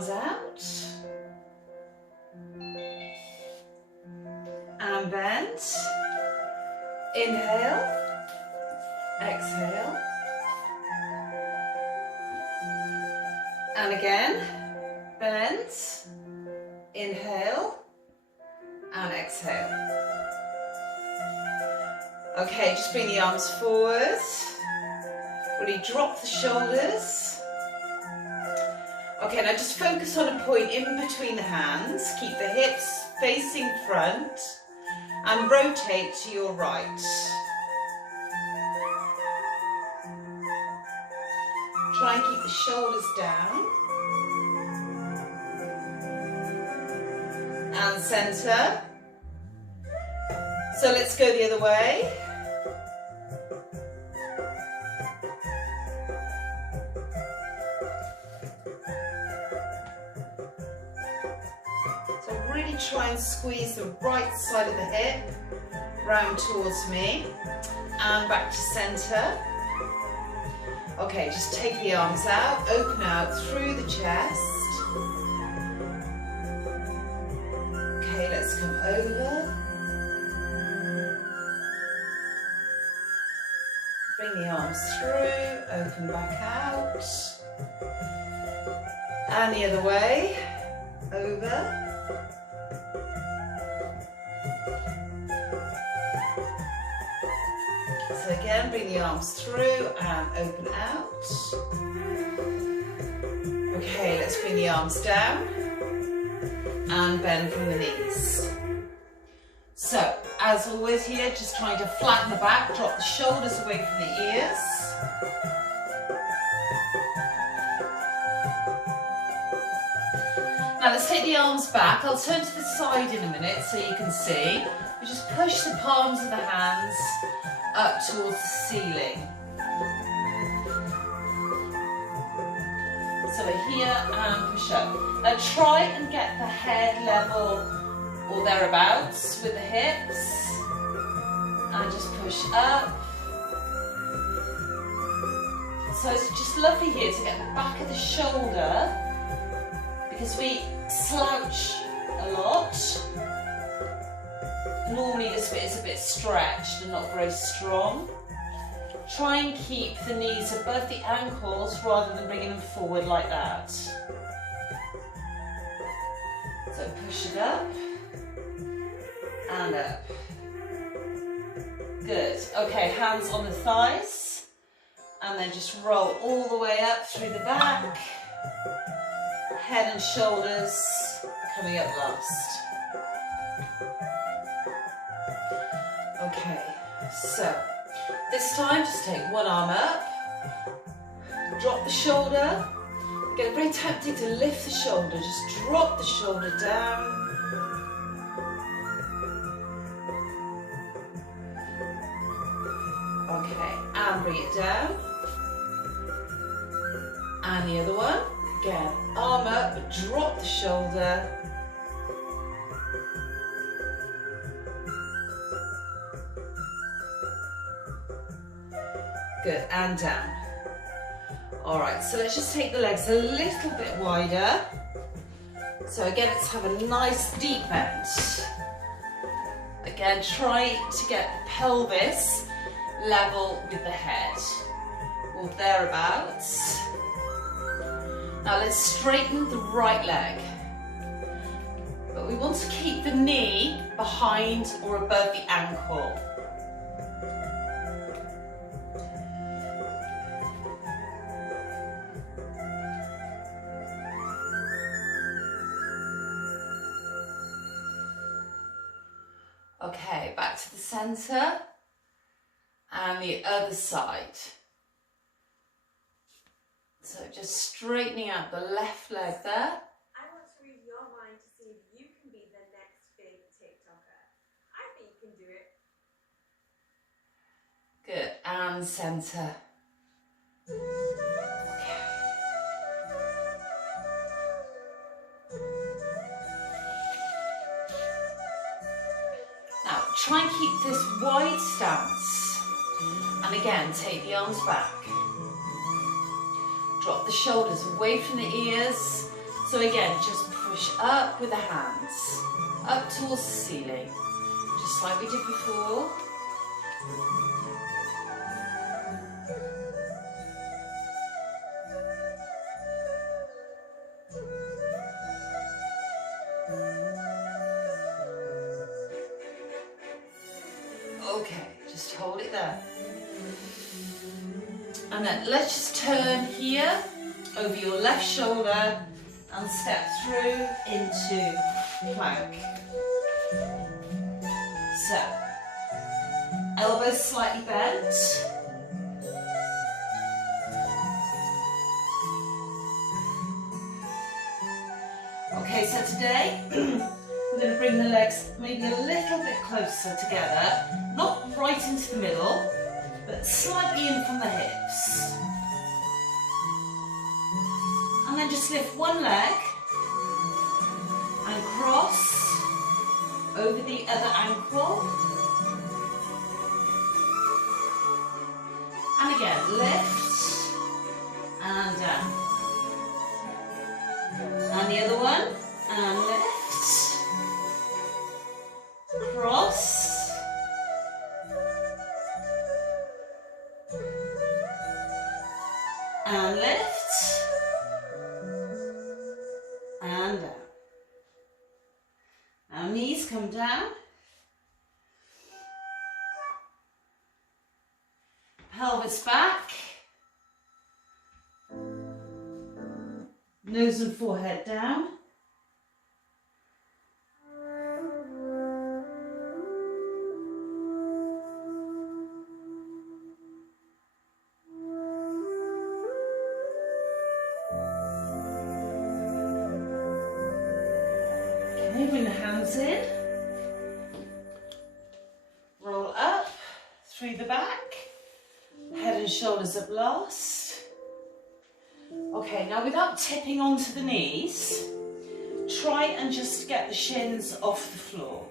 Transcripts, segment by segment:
arms out. And bend. Inhale. Exhale. And again. Bend. Inhale. And exhale. Okay, just bring the arms forward. Really drop the shoulders. Okay, now just focus on a point in between the hands. Keep the hips facing front and rotate to your right. Try and keep the shoulders down. And center. So let's go the other way. So really try and squeeze the right side of the hip round towards me and back to center. Okay, just take the arms out, open out through the chest. Okay, let's come over. Bring the arms through, open back out. And the other way, over. So again, bring the arms through and open out. Okay, let's bring the arms down and bend from the knees. So, as always here, just trying to flatten the back, drop the shoulders away from the ears. Now let's take the arms back. I'll turn to the side in a minute so you can see. We just push the palms of the hands up towards the ceiling. So we're here and push up. Now try and get the head level or thereabouts with the hips. And just push up. So it's just lovely here to get the back of the shoulder, because we slouch a lot. Normally this bit is a bit stretched and not very strong. Try and keep the knees above the ankles rather than bringing them forward like that. So push it up and up. Good. Okay, hands on the thighs and then just roll all the way up through the back. Head and shoulders coming up last. Okay, so this time just take one arm up, drop the shoulder. Again, very tempting to lift the shoulder, just drop the shoulder down. Okay, and bring it down. And the other one. Again, arm up, drop the shoulder. Good, and down. All right, so let's just take the legs a little bit wider. So again, let's have a nice deep bend. Again, try to get the pelvis level with the head, or thereabouts. Now let's straighten the right leg. But we want to keep the knee behind or above the ankle. Okay, back to the center and the other side. So just straightening out the left leg there. I want to read your mind to see if you can be the next big TikToker. I think you can do it. Good, and center. Okay. Now try and keep this wide stance. And again, take the arms back. Drop the shoulders away from the ears So again, just push up with the hands, up towards the ceiling, just like we did before. Okay, just hold it there. And then let's just turn here over your left shoulder and step through into plank. So, elbows slightly bent. Okay, so today we're going to bring the legs maybe a little bit closer together, not right into the middle, but slightly in from the hips. And then just lift one leg and cross over the other ankle. And again, lift and down. And the other one, and lift, cross, and lift, and down. Now knees come down, pelvis back, nose and forehead down. Okay, bring the hands in. Roll up through the back. Head and shoulders up last. Okay, now without tipping onto the knees, try and just get the shins off the floor.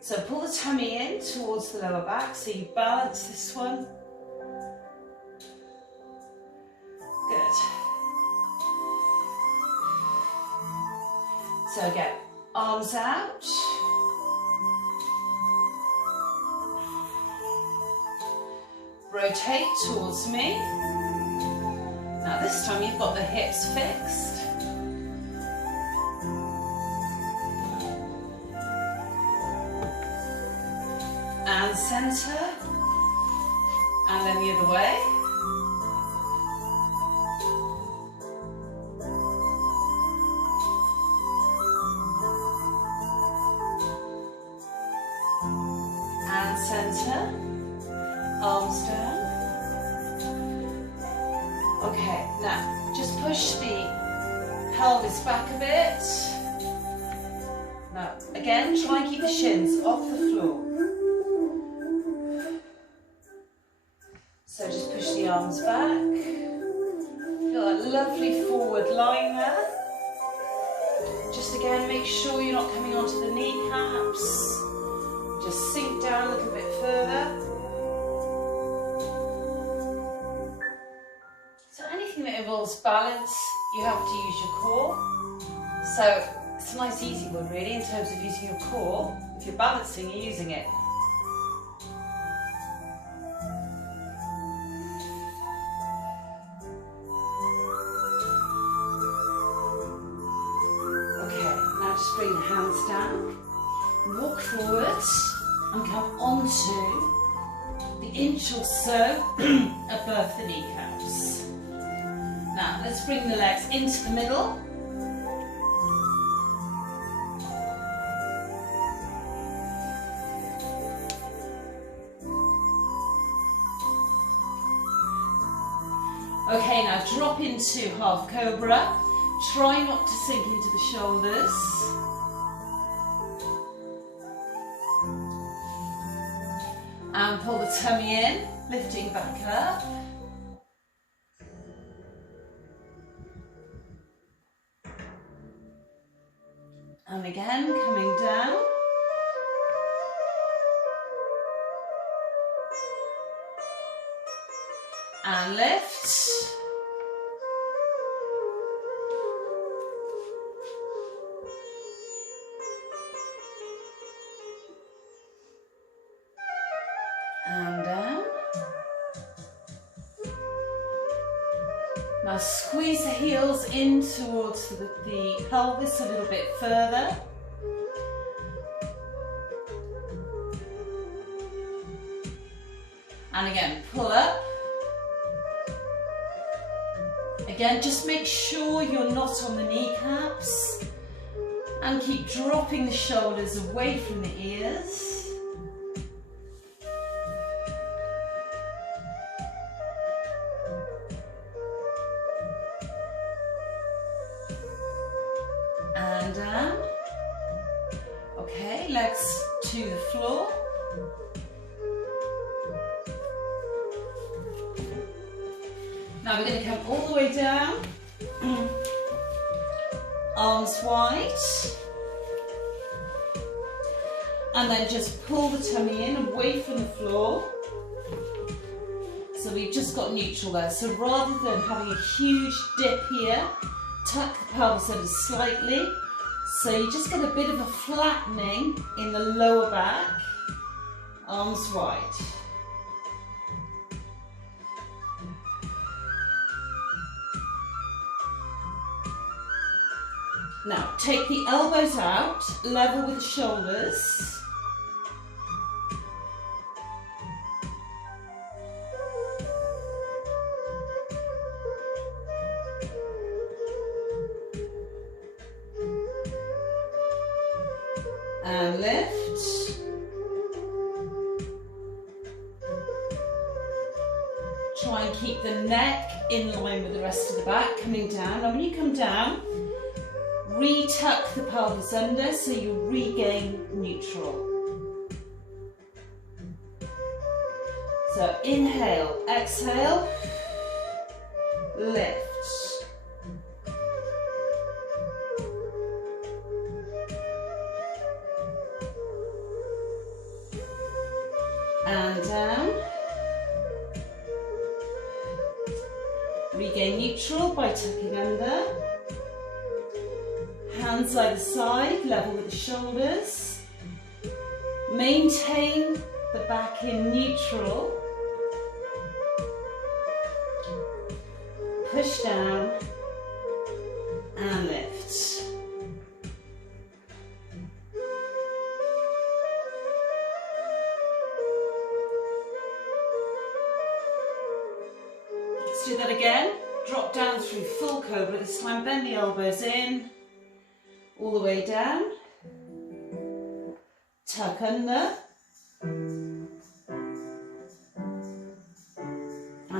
So pull the tummy in towards the lower back, so you balance this one. Good. So again, arms out. Rotate towards me. Now this time you've got the hips fixed. And centre. And then the other way. And centre. Arms down. Okay, now just push the pelvis back a bit. Now again, try and keep the shins off the floor. So just push the arms back. Feel that lovely forward line there. Just again, make sure you're not coming onto the kneecaps. Just sink down a little bit further. That involves balance, you have to use your core. So it's a nice easy one really in terms of using your core. If you're balancing, you're using it. Okay, now just bring the hands down, walk forward and come onto the inch or so above the kneecaps. Now, let's bring the legs into the middle. Okay, now drop into half cobra. Try not to sink into the shoulders. And pull the tummy in, lifting back up. And again, coming down. And lift. Now squeeze the heels in towards the pelvis a little bit further. And again, pull up. Again, just make sure you're not on the kneecaps. And keep dropping the shoulders away from the ears. And down. Okay, legs to the floor. Now we're going to come all the way down, arms wide, and then just pull the tummy in away from the floor. So we've just got neutral there. So rather than having a huge dip here, tuck the pelvis under slightly. So you just get a bit of a flattening in the lower back, arms wide. Now, take the elbows out, level with the shoulders. And lift. Try and keep the neck in line with the rest of the back, coming down. Now, when you come down, re-tuck the pelvis under so you regain neutral. So inhale, exhale, lift. And down. Regain neutral by tucking under. Hands either side, level with the shoulders. Maintain the back in neutral. Push down and lift. Let's do that again. Drop down through full cobra. This time bend the elbows in. All the way down, tuck under, and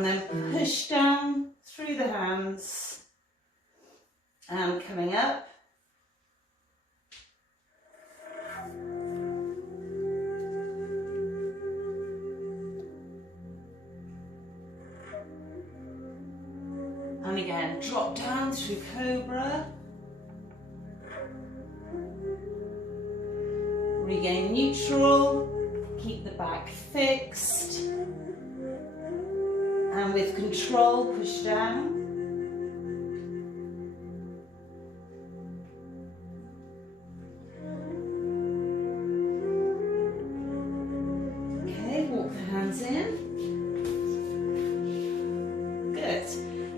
then push down through the hands, and coming up, and again, drop down through cobra. Regain neutral, keep the back fixed, and with control push down. Okay, walk the hands in. Good.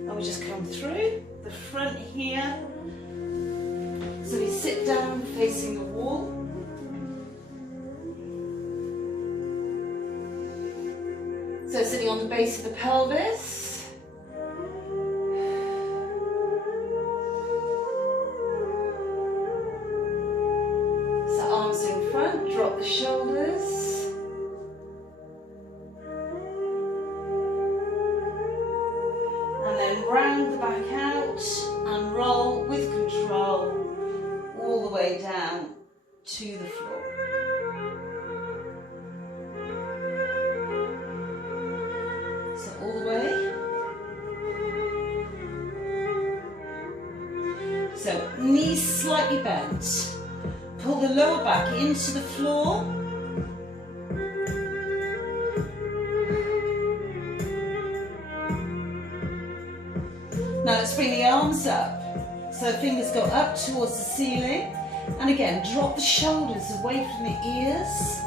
And we just come through the front here. So we sit down facing the wall. So sitting on the base of the pelvis. So arms in front, drop the shoulders. And then round the back out and roll with control all the way down to the floor. All the way. So knees slightly bent. Pull the lower back into the floor. Now let's bring the arms up. So fingers go up towards the ceiling. And again, drop the shoulders away from the ears.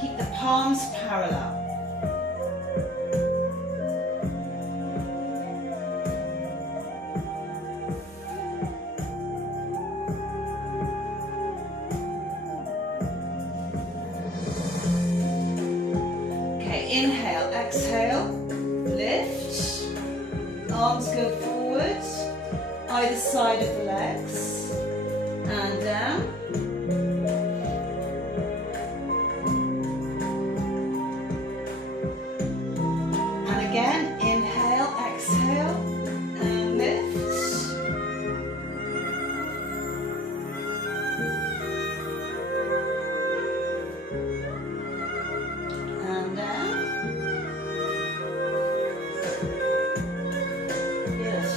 Keep the palms parallel. exhale, lift. Arms go forward, either side of the legs, and down. And again, inhale, exhale, and lift. And down. Good.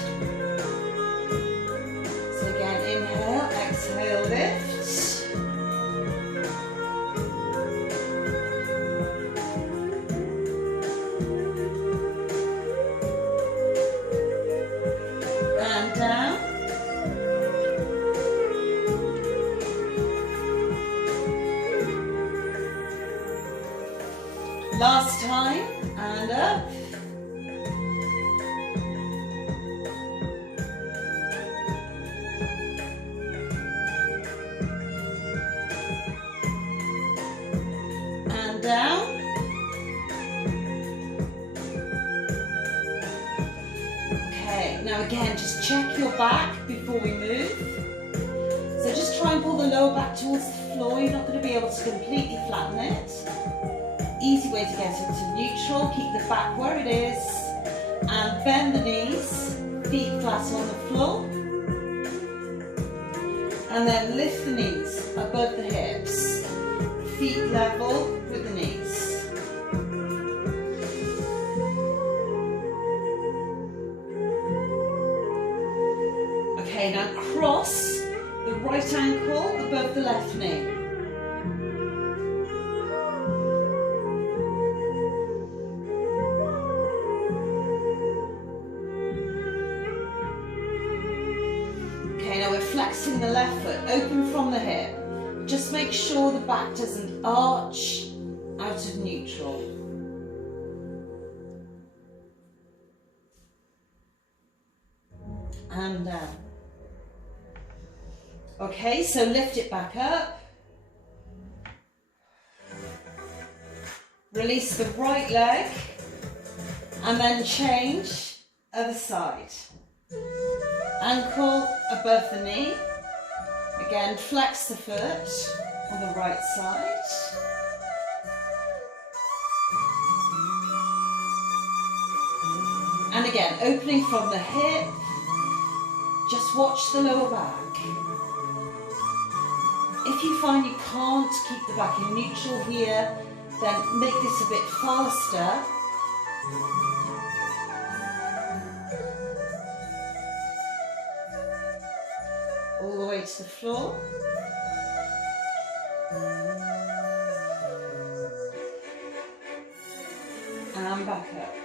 So again, inhale, exhale, lift. And down. Last time, and up. And down. Okay, now again, just check your back before we move. So just try and pull the lower back towards the floor. You're not going to be able to completely flatten it. Easy way to get into neutral. Keep the back where it is. And bend the knees. Feet flat on the floor. And then lift the knees above the hips. Feet level with the knees. Okay, now cross the right ankle above the left knee. Okay, now we're flexing the left foot, open from the hip. Just make sure the back doesn't arch out of neutral. And down. Okay, so lift it back up. Release the right leg. And then change other side. Ankle above the knee. Again, flex the foot on the right side. And again, opening from the hip. Just watch the lower back. If you find you can't keep the back in neutral here, then make this a bit faster. All the way to the floor. And back up.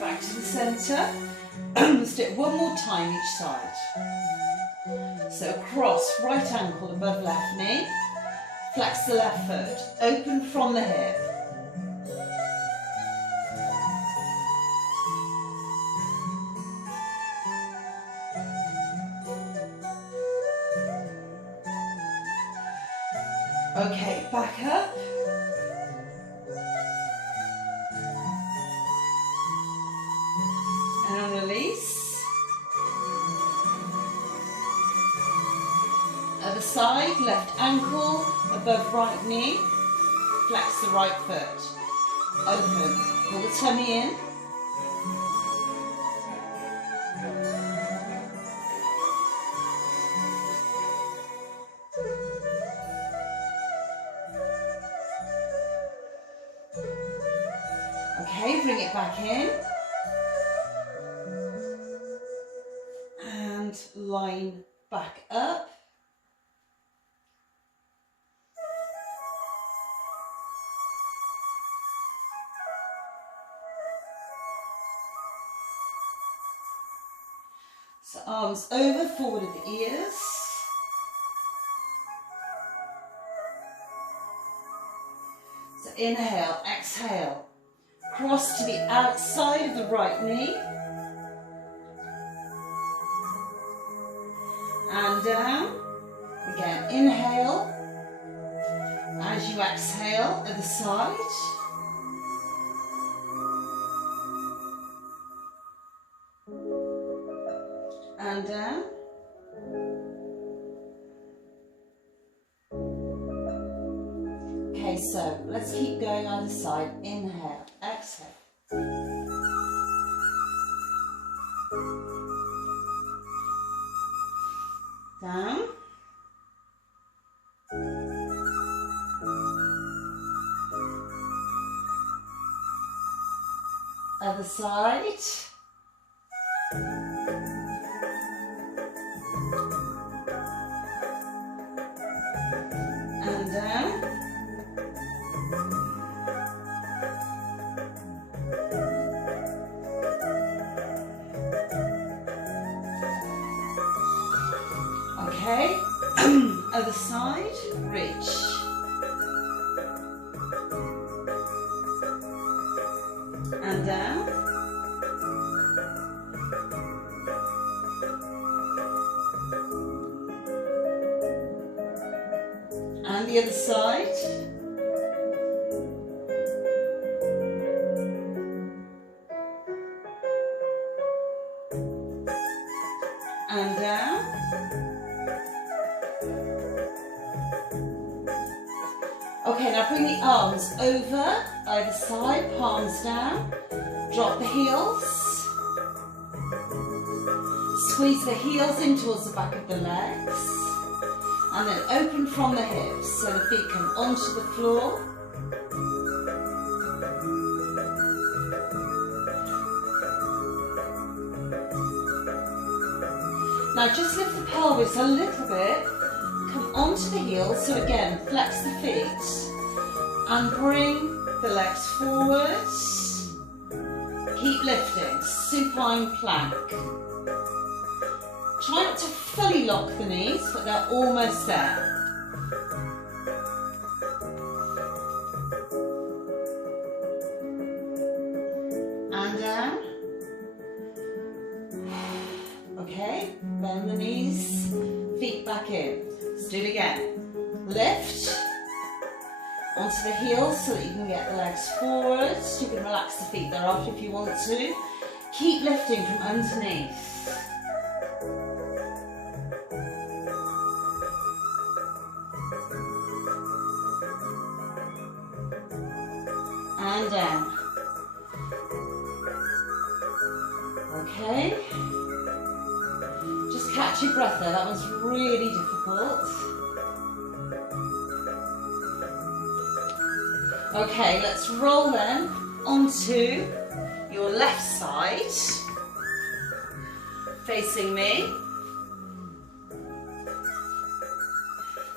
Back to the centre. Let's do it one more time each side. So cross right ankle above left knee. Flex the left foot. Open from the hip. Okay, back up. And release. Other side, left ankle above right knee. Flex the right foot. Open. Pull the tummy in. Okay, bring it back in. And line back up. So arms over, forward of the ears. So inhale, exhale. Cross to the outside of the right knee. And down. Again, inhale. as you exhale, other side. And down. Okay, so let's keep going either side. Inhale, exhale. Down. Other side. And down. Okay, other side, reach. And down. And the other side. And down. Okay, now bring the arms over either side, palms down. Drop the heels. Squeeze the heels in towards the back of the legs. And then open from the hips so the feet come onto the floor. Now just lift the pelvis a little bit, come onto the heels, so again flex the feet and bring the legs forward. Keep lifting, supine plank. Try not to fully lock the knees, but they're almost there. And down. Okay, bend the knees, feet back in. Let's do it again. Lift onto the heels so that you can get the legs forward. You can relax the feet thereafter if you want to. Keep lifting from underneath. And down. Okay. Just catch your breath there, that was really difficult. Okay, let's roll them onto your left side, facing me.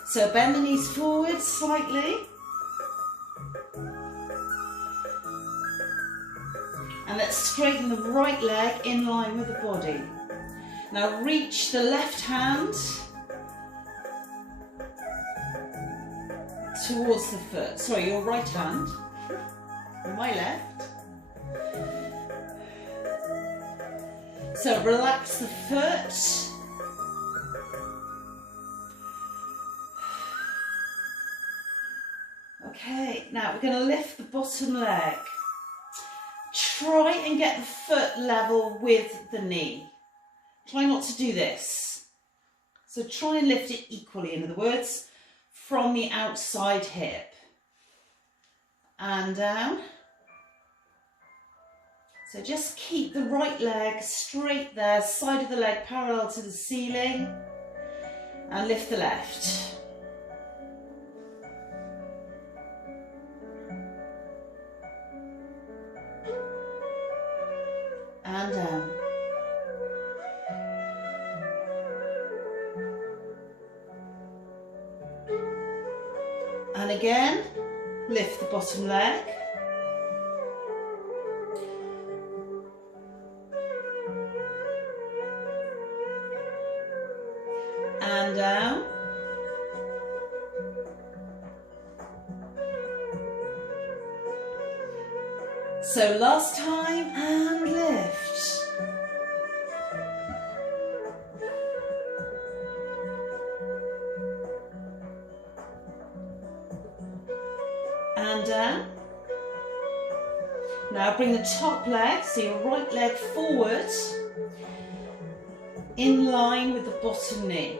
So bend the knees forward slightly. And let's straighten the right leg in line with the body. Now reach the left hand towards the foot. Sorry, your right hand. My left. So relax the foot. Okay, now we're going to lift the bottom leg. Try and get the foot level with the knee. Try not to do this. So try and lift it equally, in other words, from the outside hip. And down. So just keep the right leg straight there, side of the leg parallel to the ceiling, and lift the left. And down. And again, lift the bottom leg. And down. So last time, and lift. and down. Now bring the top leg, so your right leg forward, in line with the bottom knee.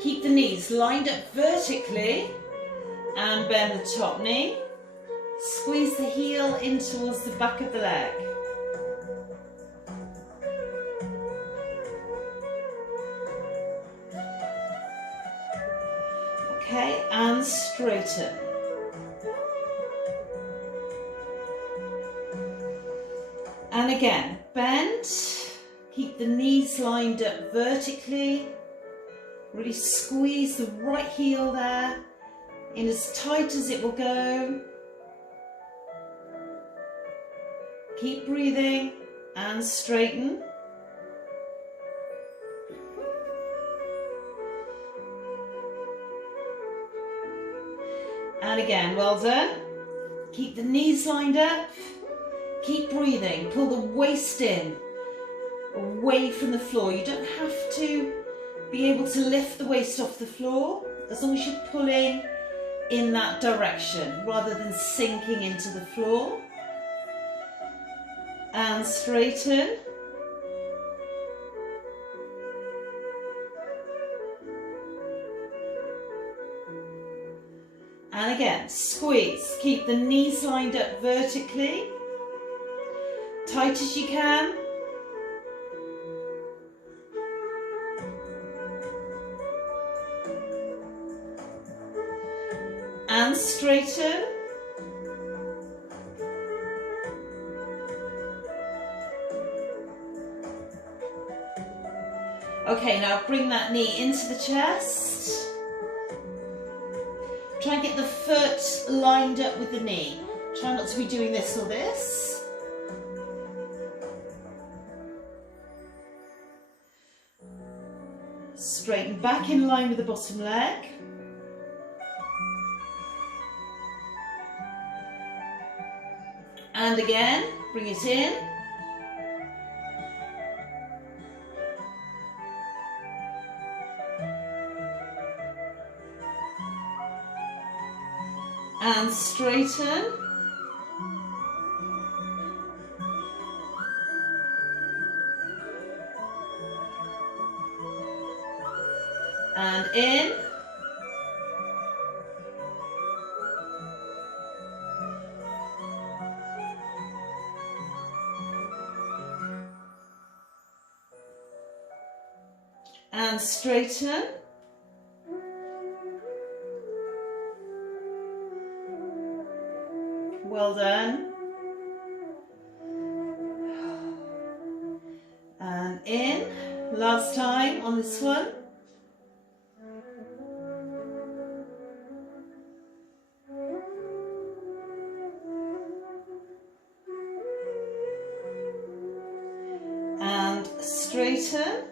Keep the knees lined up vertically and bend the top knee. Squeeze the heel in towards the back of the leg. Okay, and straighten. And again, bend. Keep the knees lined up vertically. Really squeeze the right heel there in as tight as it will go. Keep breathing and straighten. And again, well done. Keep the knees lined up. Keep breathing. Pull the waist in, away from the floor. You don't have to be able to lift the waist off the floor, as long as you're pulling in that direction rather than sinking into the floor. And straighten. And again, squeeze. Keep the knees lined up vertically, tight as you can. And straighten. Okay, now bring that knee into the chest. Try and get the foot lined up with the knee. Try not to be doing this or this. Straighten back in line with the bottom leg. And again, bring it in. And straighten. And in. And straighten. Well done. And in. Last time on this one. And straighten.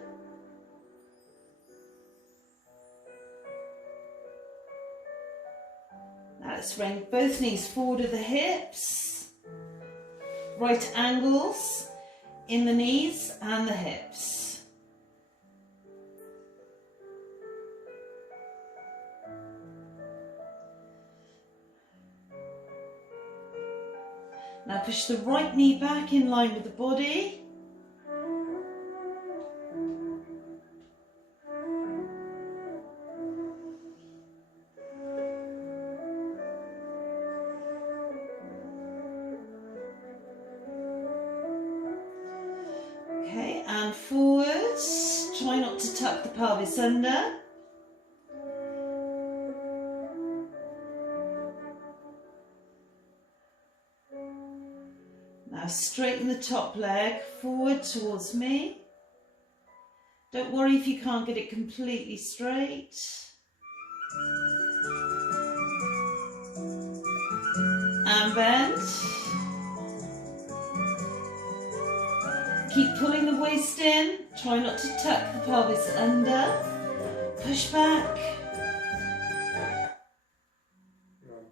Now let's bring both knees forward of the hips. Right angles in the knees and the hips. Now push the right knee back in line with the body. Okay, and forwards. Try not to tuck the pelvis under. Now straighten the top leg forward towards me. Don't worry if you can't get it completely straight. And bend. Keep pulling the waist in. Try not to tuck the pelvis under. Push back. No.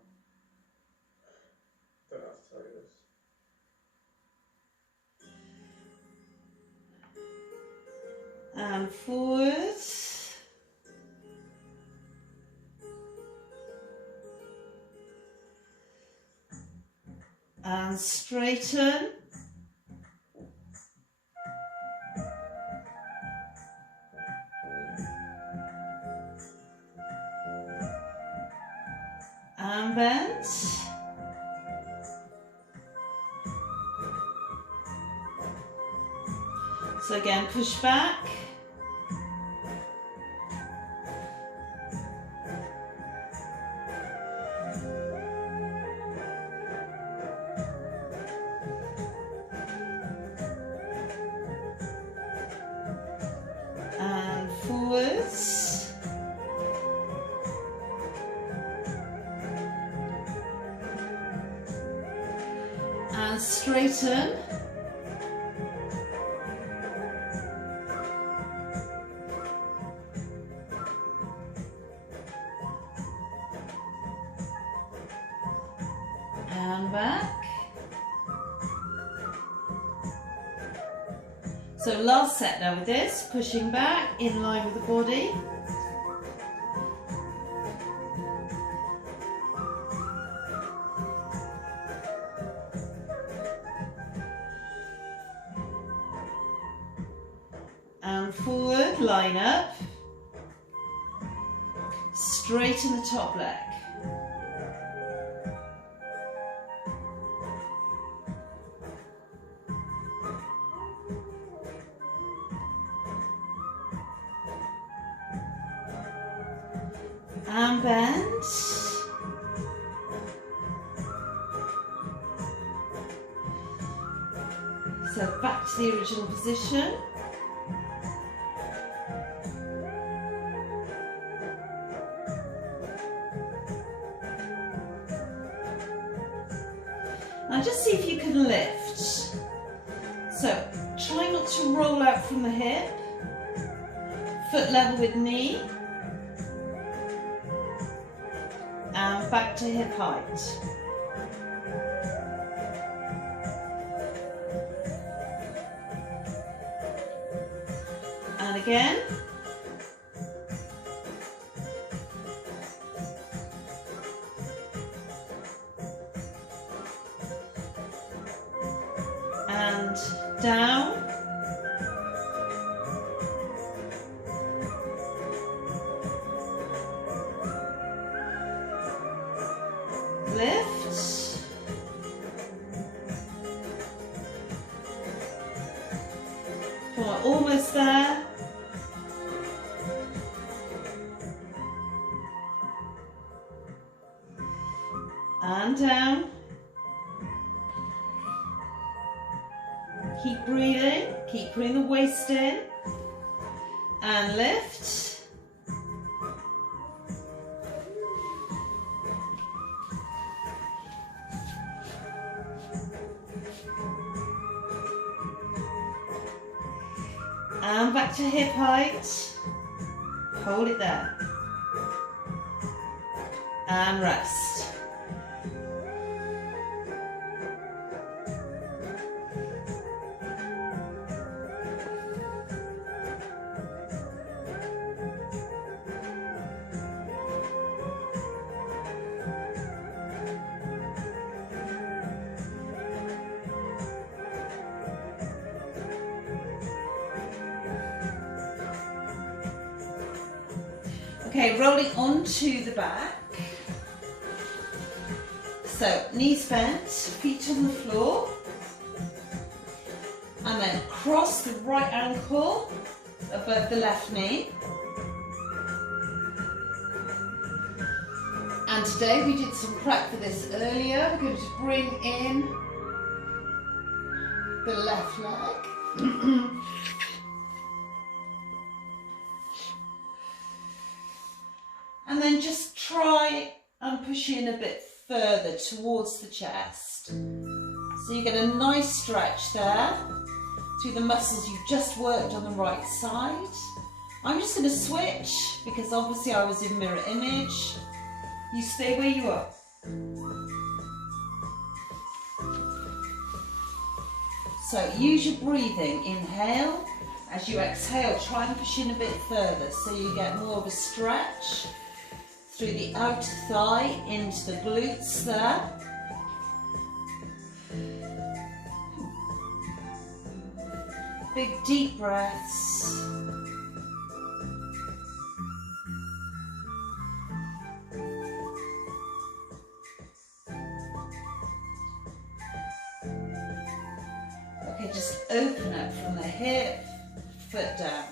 Don't have to tell you this. And forward. And straighten. And bend. So again, push back. And forwards. And straighten. And back. So last set now with this, pushing back in line with the body. And forward, line up. Straighten the top leg. And bend. So back to the original position. Now just see if you can lift. So try not to roll out from the hip. Foot level with knee. And back to hip height. And again. And down. Lift. Come on, almost there. And down. Keep breathing, keep putting the waist in. And lift. And back to hip height. Hold it there. And rest. Okay, rolling onto the back. So, knees bent, feet on the floor. And then cross the right ankle above the left knee. And today we did some prep for this earlier. We're going to bring in the left leg. And then just try and push in a bit further towards the chest. So you get a nice stretch there through the muscles you just worked on the right side. I'm just going to switch because obviously I was in mirror image. You stay where you are. So use your breathing. Inhale. As you exhale, try and push in a bit further so you get more of a stretch through the outer thigh into the glutes there. Big deep breaths. Okay, just open up from the hip, foot down.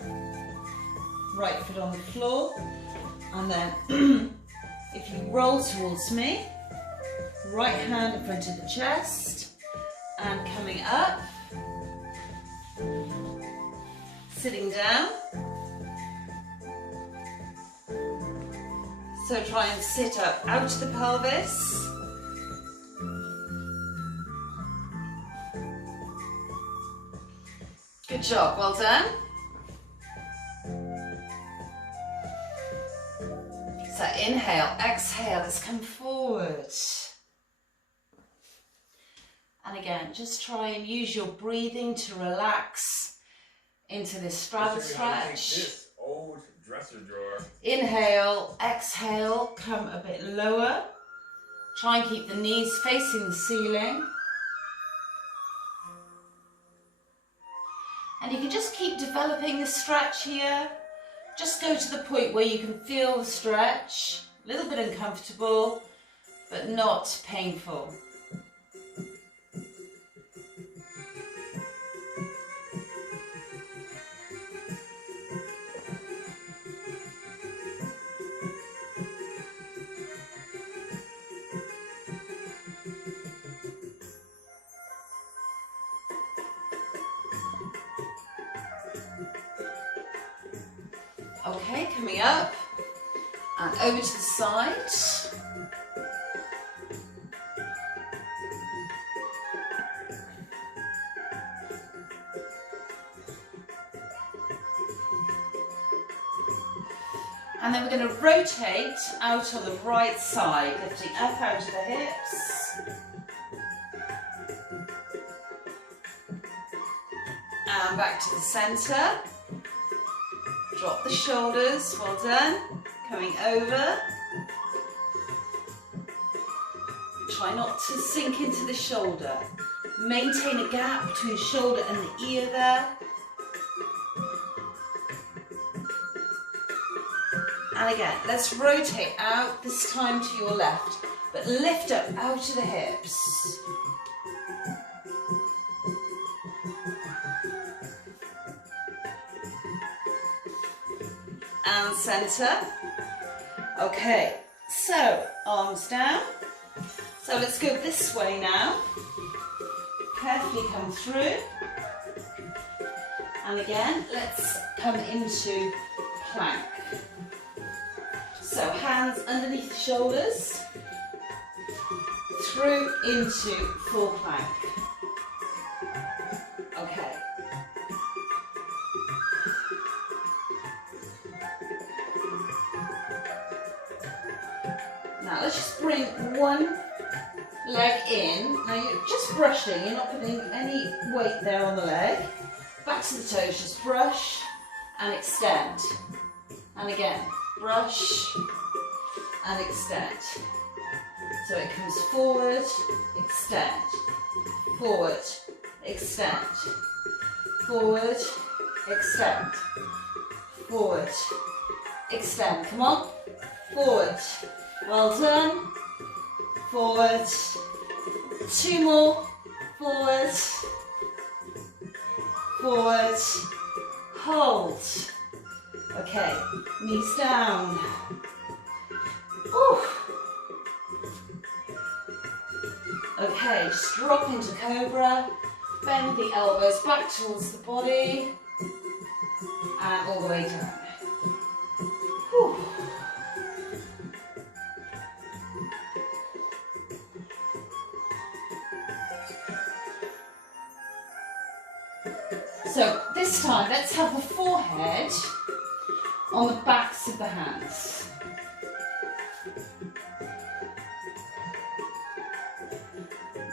Right foot on the floor. And then if you roll towards me, right hand in front of the chest and coming up, sitting down. So try and sit up out of the pelvis. Good job, well done. So inhale, exhale, let's come forward. And again, just try and use your breathing to relax into this straddle stretch. This old dresser drawer. Inhale, exhale, come a bit lower. Try and keep the knees facing the ceiling. And you can just keep developing the stretch here. Just go to the point where you can feel the stretch, a little bit uncomfortable, but not painful. Okay, coming up and over to the side. And then we're going to rotate out on the right side, lifting up out of the hips. And back to the centre. Drop the shoulders, well done. Coming over. Try not to sink into the shoulder. Maintain a gap between the shoulder and the ear there. And again, let's rotate out, this time to your left, but lift up out of the hips. And centre. Okay, so arms down. So let's go this way now. Carefully come through. And again, let's come into plank. So hands underneath the shoulders, through into full plank. Okay. Now let's just bring one leg in. Now you're just brushing, you're not putting any weight there on the leg. Back to the toes, just brush and extend. And again, brush and extend. So it comes forward, extend, forward, extend, forward, extend, forward, extend. Come on, forward. Well done. Forward. Two more. Forward. Forward. Hold. Okay, knees down. Ooh. Okay, just drop into cobra. Bend the elbows back towards the body. And all the way down. Whew. So this time, let's have the forehead on the backs of the hands.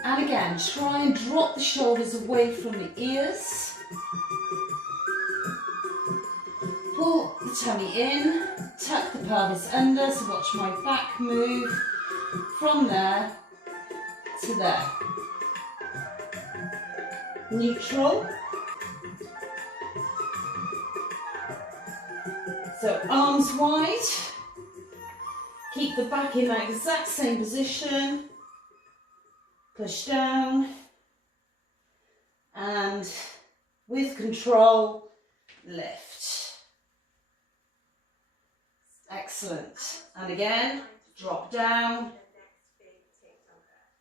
And again, try and drop the shoulders away from the ears. Pull the tummy in, tuck the pelvis under, so watch my back move from there to there. Neutral. So arms wide, keep the back in that exact same position, push down, and with control, lift. Excellent. And again, drop down,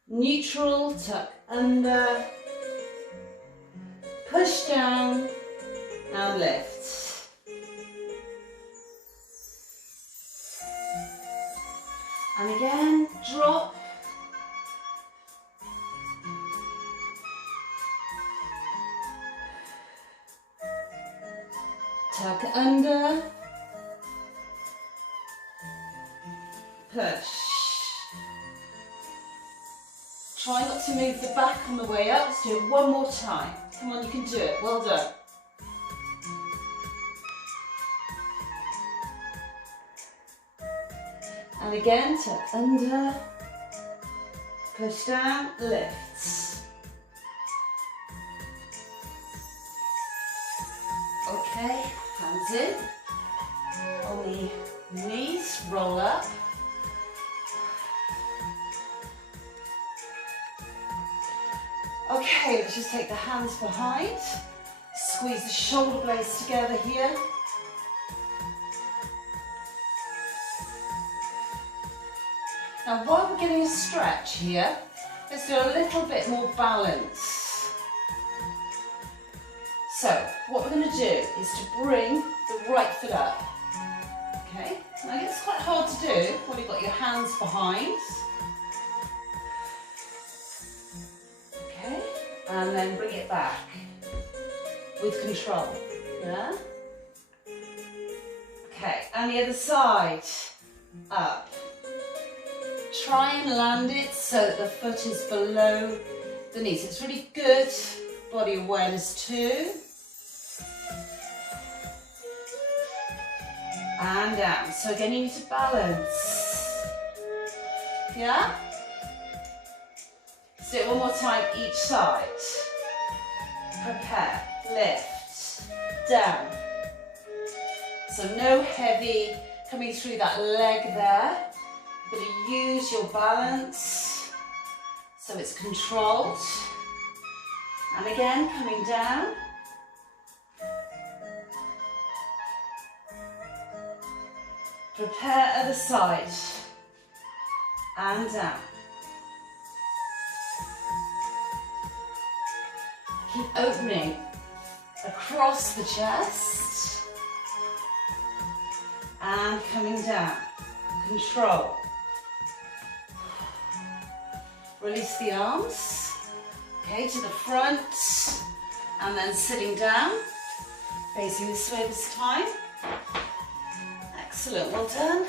neutral, tuck under, push down, and lift. And again, drop. Tuck under. Push. Try not to move the back on the way up. Let's do it one more time. Come on, you can do it. Well done. And again, tuck under, push down, lift. Okay, hands in, on the knees, roll up. Okay, let's just take the hands behind, squeeze the shoulder blades together here. Now while we're getting a stretch here, let's do a little bit more balance. So what we're going to do is to bring the right foot up. Okay, now it's quite hard to do when you've got your hands behind. Okay, and then bring it back with control. Yeah? Okay, and the other side, up. Try and land it so that the foot is below the knees. It's really good body awareness too. And down. So again, you need to balance. Yeah? Let's do it one more time each side. Prepare, lift, down. So no heavy coming through that leg there. You're going to use your balance so it's controlled. And again, coming down. Prepare other side. And down. Keep opening across the chest. And coming down. Control. Release the arms, okay, to the front, and then sitting down, facing this way this time. Excellent, well done.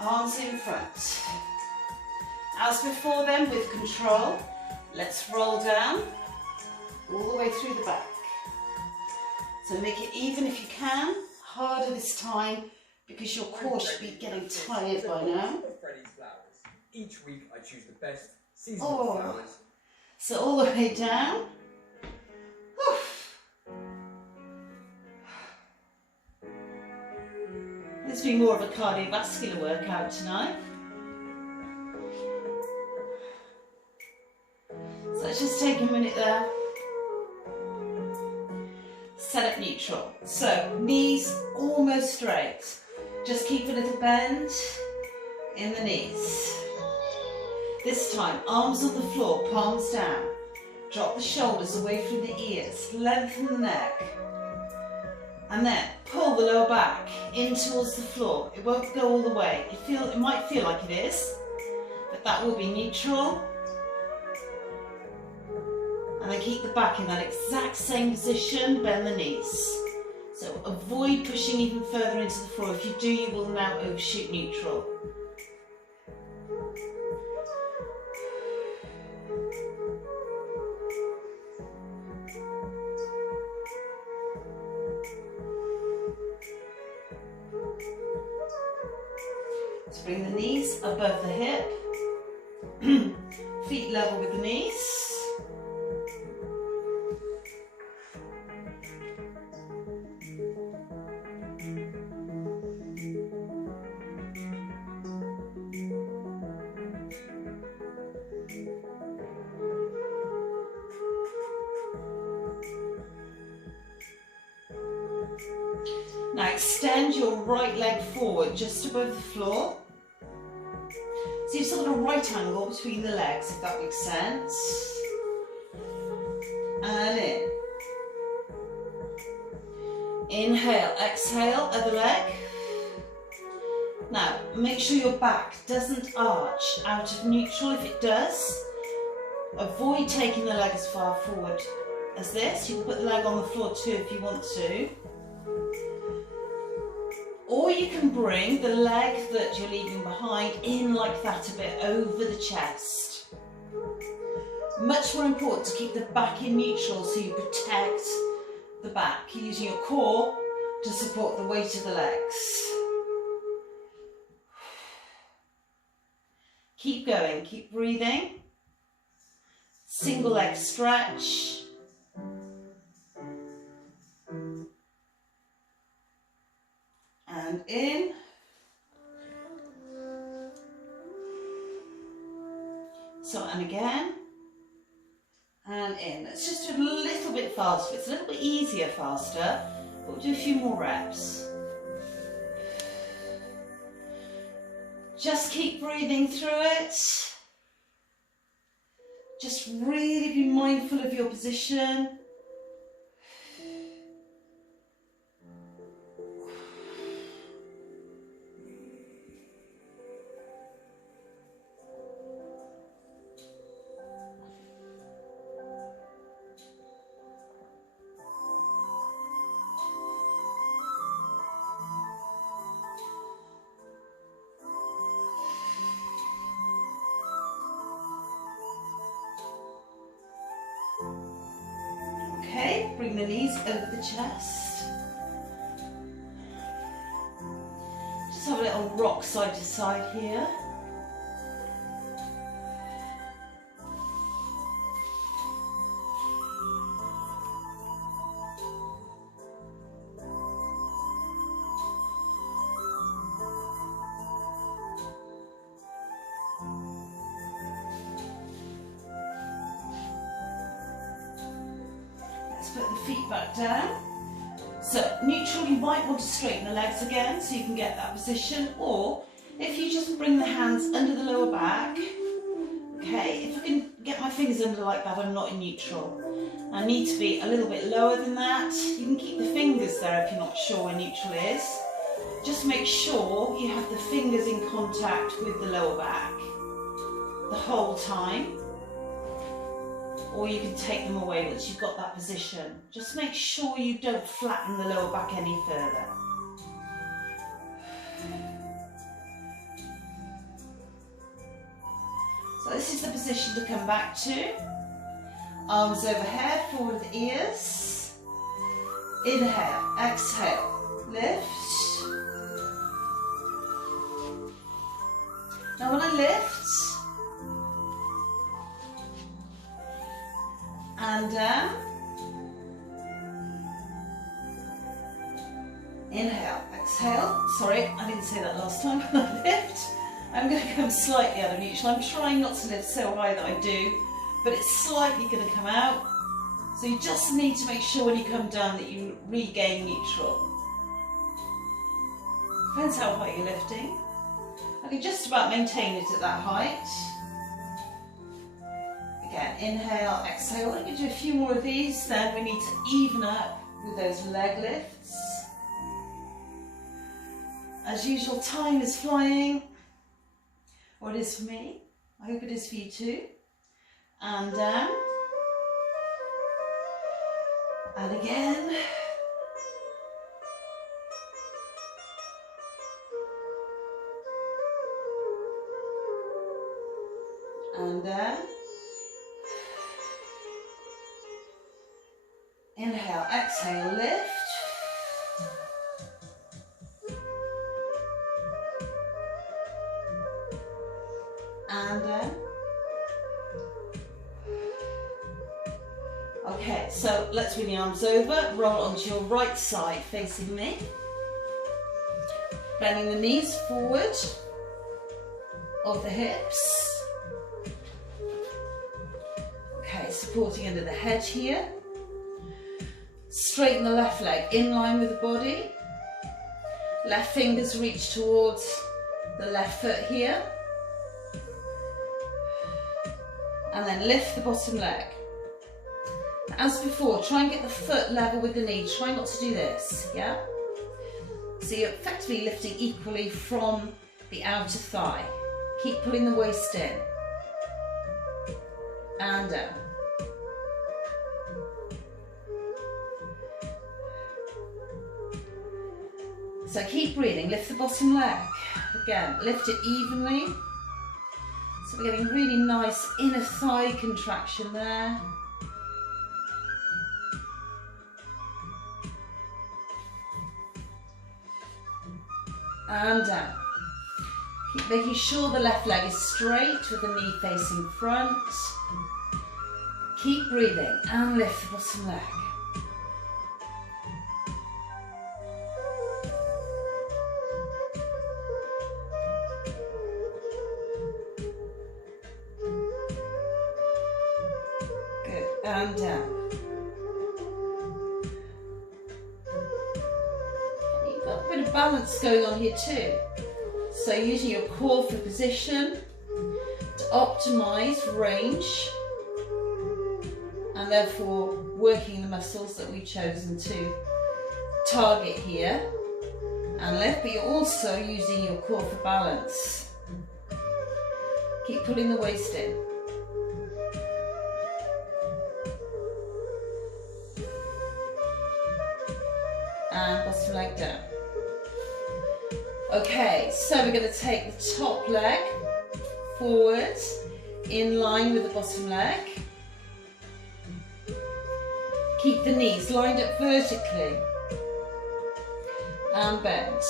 Arms in front. As before then, with control, let's roll down, all the way through the back. So make it even if you can, harder this time, because your core should be getting tired by now. Each week I choose the best seasonal flowers. So all the way down. This will be more of a cardiovascular workout tonight. So let's just take a minute there. Set up neutral. So knees almost straight. Just keep a little bend in the knees. This time, arms on the floor, palms down. Drop the shoulders away from the ears, lengthen the neck. And then pull the lower back in towards the floor. It won't go all the way. It might feel like it is, but that will be neutral. And then keep the back in that exact same position, bend the knees. So avoid pushing even further into the floor. If you do, you will now overshoot neutral. Let's bring the knees above the hip. Feet level with the knees. extend your right leg forward just above the floor. So you've sort of a right angle between the legs, if that makes sense. And in. Inhale, exhale, other leg. Now, make sure your back doesn't arch out of neutral. If it does, avoid taking the leg as far forward as this. You can put the leg on the floor too if you want to. Or you can bring the leg that you're leaving behind in like that a bit over the chest. Much more important to keep the back in neutral so you protect the back. You're using your core to support the weight of the legs. Keep going, keep breathing. Single leg stretch. And in. So, and again. And in. Let's just do it a little bit faster. It's a little bit easier faster, but we'll do a few more reps. Just keep breathing through it. Just really be mindful of your position. Okay, bring the knees over the chest. Just have a little rock side to side here. Put the feet back down. So neutral, you might want to straighten the legs again so you can get that position, or if you just bring the hands under the lower back. Okay, if I can get my fingers under like that, I'm not in neutral. I need to be a little bit lower than that. You can keep the fingers there if you're not sure where neutral is. Just make sure you have the fingers in contact with the lower back the whole time. Or you can take them away once you've got that position. Just make sure you don't flatten the lower back any further. So this is the position to come back to. Arms overhead, forward with ears. Inhale, exhale, lift. Now when I lift, and down. Inhale, exhale. Sorry, I didn't say that last time. Lift. I'm going to come slightly out of neutral. I'm trying not to lift so high that I do, but it's slightly going to come out. So you just need to make sure when you come down that you regain neutral. Depends how high you're lifting. I can just about maintain it at that height. Again, inhale, exhale. I'm going to do a few more of these, then we need to even up with those leg lifts. As usual, time is flying, or it is for me. I hope it is for you too. And down. And again. And down. Inhale, exhale, lift. And down. Okay, so let's bring the arms over, roll onto your right side facing me. Bending the knees forward of the hips. Okay, supporting under the head here. Straighten the left leg in line with the body. Left fingers reach towards the left foot here. And then lift the bottom leg. As before, try and get the foot level with the knee. Try not to do this, yeah? So you're effectively lifting equally from the outer thigh. Keep pulling the waist in. And down. So keep breathing, lift the bottom leg. Again, lift it evenly. So we're getting really nice inner thigh contraction there. And down. Keep making sure the left leg is straight with the knee facing front. Keep breathing and lift the bottom leg. Good, and down. You've got a bit of balance going on here too. So using your core for position to optimize range and therefore working the muscles that we've chosen to target here and lift, but you're also using your core for balance. Keep pulling the waist in. And bottom leg down. Okay, so we're going to take the top leg forward in line with the bottom leg. Keep the knees lined up vertically and bend.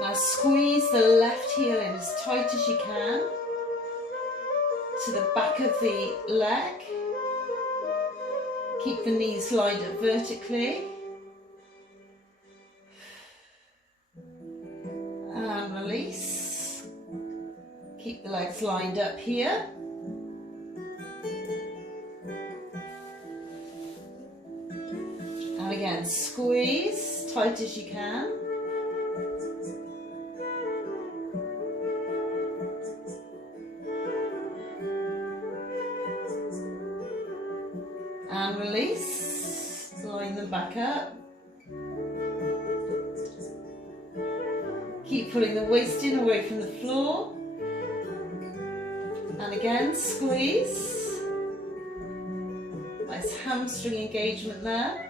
Now squeeze the left heel in as tight as you can to the back of the leg. Keep the knees lined up vertically. And release. Keep the legs lined up here. And again, squeeze tight as you can. And release, line them back up. Keep pulling the waist in away from the floor. And again, squeeze. Nice hamstring engagement there.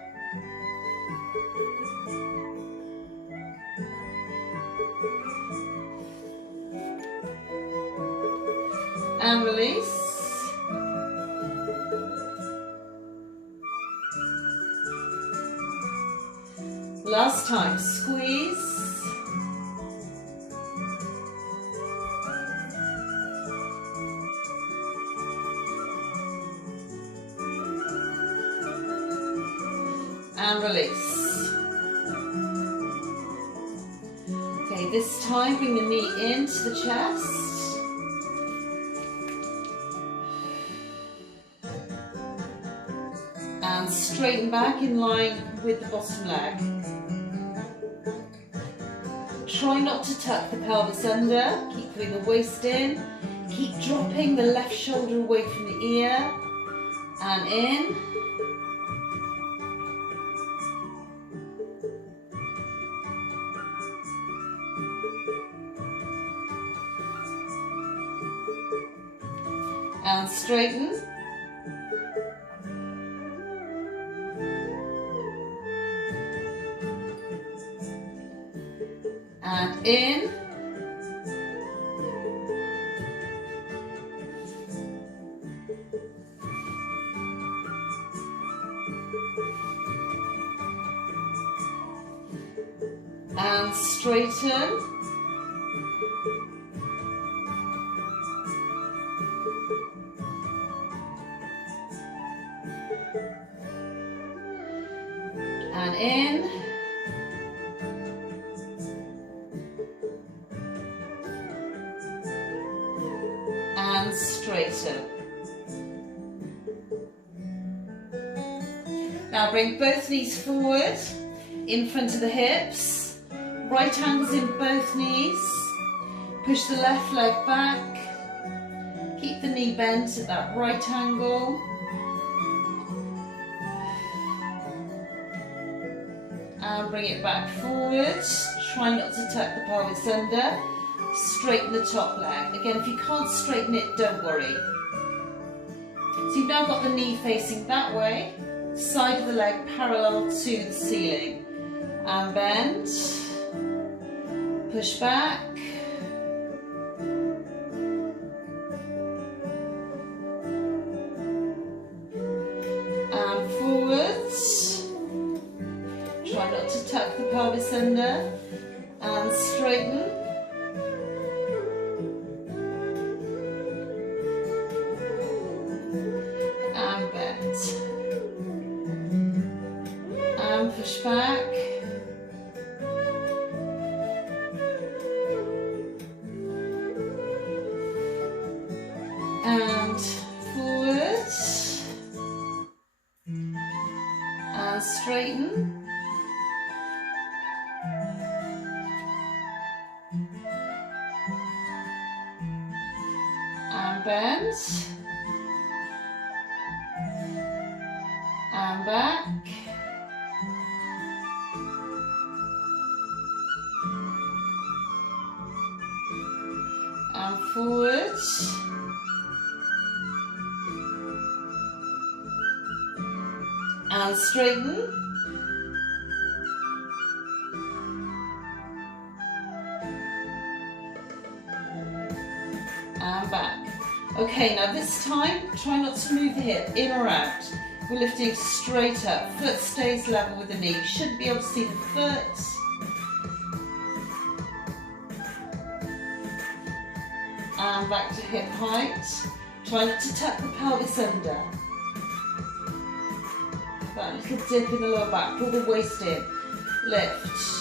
And release. Last time, squeeze. And release. Okay, this time bring the knee into the chest. And straighten back in line with the bottom leg. Try not to tuck the pelvis under, keep putting the waist in, keep dropping the left shoulder away from the ear, and in. And straighten. And in. And straighten. And in. And straighten. Now bring both knees forward, in front of the hips. Right angles in both knees. Push the left leg back. Keep the knee bent at that right angle. And bring it back forward. Try not to tuck the pelvis under. Straighten the top leg. Again, if you can't straighten it, don't worry. So you've now got the knee facing that way. Side of the leg parallel to the ceiling. And bend. Push back. And forwards. Try not to tuck the pelvis under. And straighten. And bend. And push back. And forward. And straighten. And bend. And back. And forward. And straighten. And back. Okay, now this time, try not to move the hip in or out. We're lifting straight up. Foot stays level with the knee. You should be able to see the foot. And back to hip height. Try not to tuck the pelvis under. That little dip in the lower back. Pull the waist in. Lift.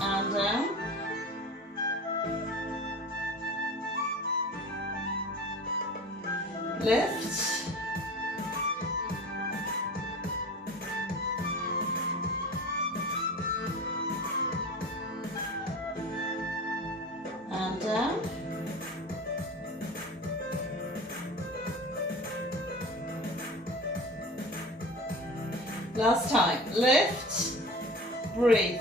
And down. Lift. And down. Last time. Lift. Breathe.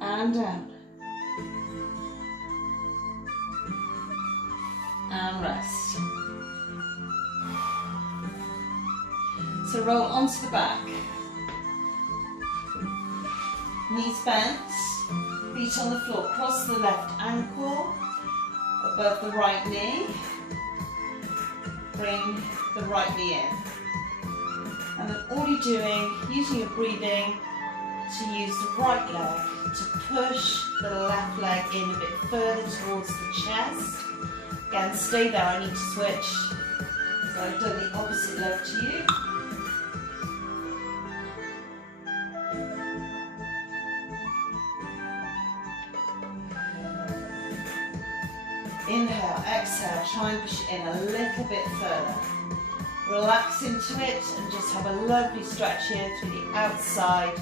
And down. And rest. So roll onto the back. Knees bent, feet on the floor. Cross the left ankle above the right knee. Bring the right knee in. And then all you're doing, using your breathing, to use the right leg to push the left leg in a bit further towards the chest. Again, stay there, I need to switch. So I've done the opposite leg to you. Inhale, exhale, try and push it in a little bit further. Relax into it and just have a lovely stretch here through the outside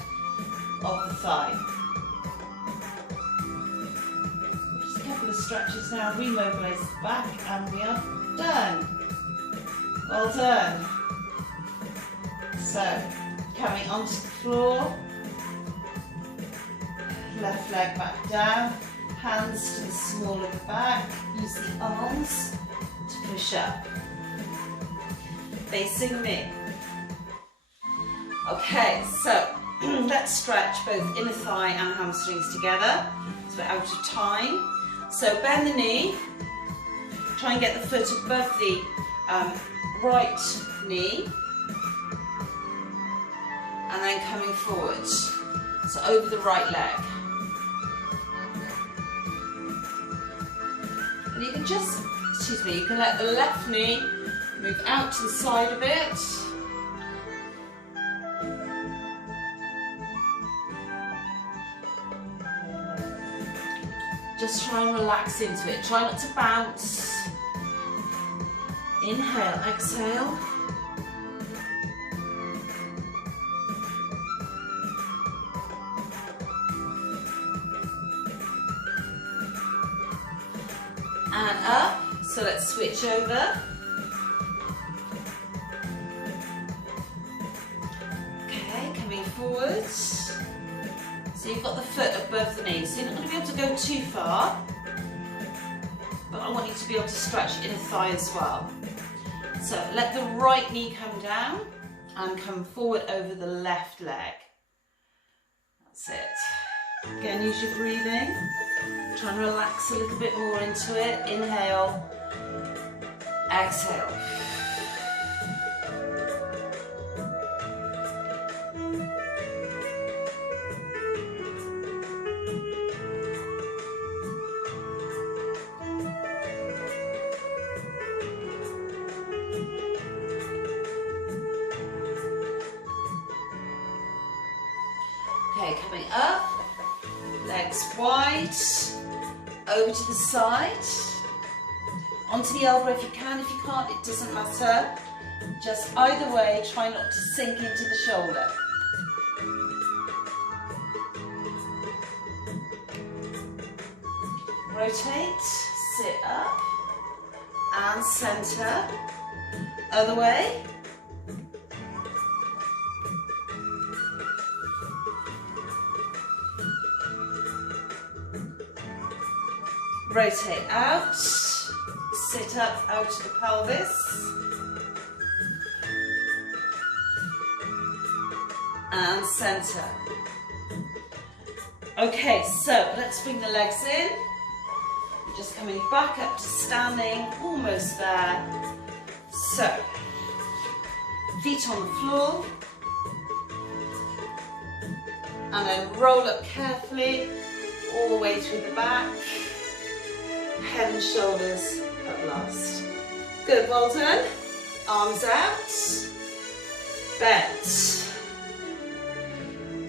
of the thigh. Just a couple of stretches now, remobilise the back and we are done. Well done. So, coming onto the floor, left leg back down, hands to the small of the back, use the arms to push up. Facing me. Okay, so let's stretch both inner thigh and hamstrings together. So we're out of time. So bend the knee, try and get the foot above the right knee, and then coming forward. So over the right leg. And you can just, you can let the left knee move out to the side a bit. Just try and relax into it. Try not to bounce. Inhale, exhale. And up. So let's switch over. Okay, coming forwards. So you've got the foot above the knee, so you're not going to be able to go too far, but I want you to be able to stretch inner thigh as well. So let the right knee come down and come forward over the left leg. That's it. Again, use your breathing. Try and relax a little bit more into it. Inhale, exhale. Okay, coming up, legs wide, over to the side, onto the elbow if you can. If you can't, it doesn't matter. Just either way, try not to sink into the shoulder. Rotate, sit up, and center. Other way. Rotate out, sit up out of the pelvis, and center. Okay, so let's bring the legs in. We're just coming back up to standing, almost there. So, feet on the floor, and then roll up carefully all the way through the back. Head and shoulders at last. Good, well done. Arms out. Bent.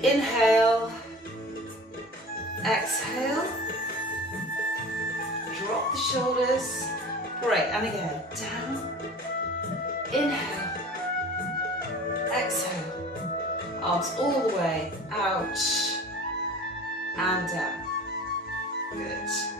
Inhale. Exhale. Drop the shoulders. Great, and again, down. Inhale. Exhale. Arms all the way out and down. Good.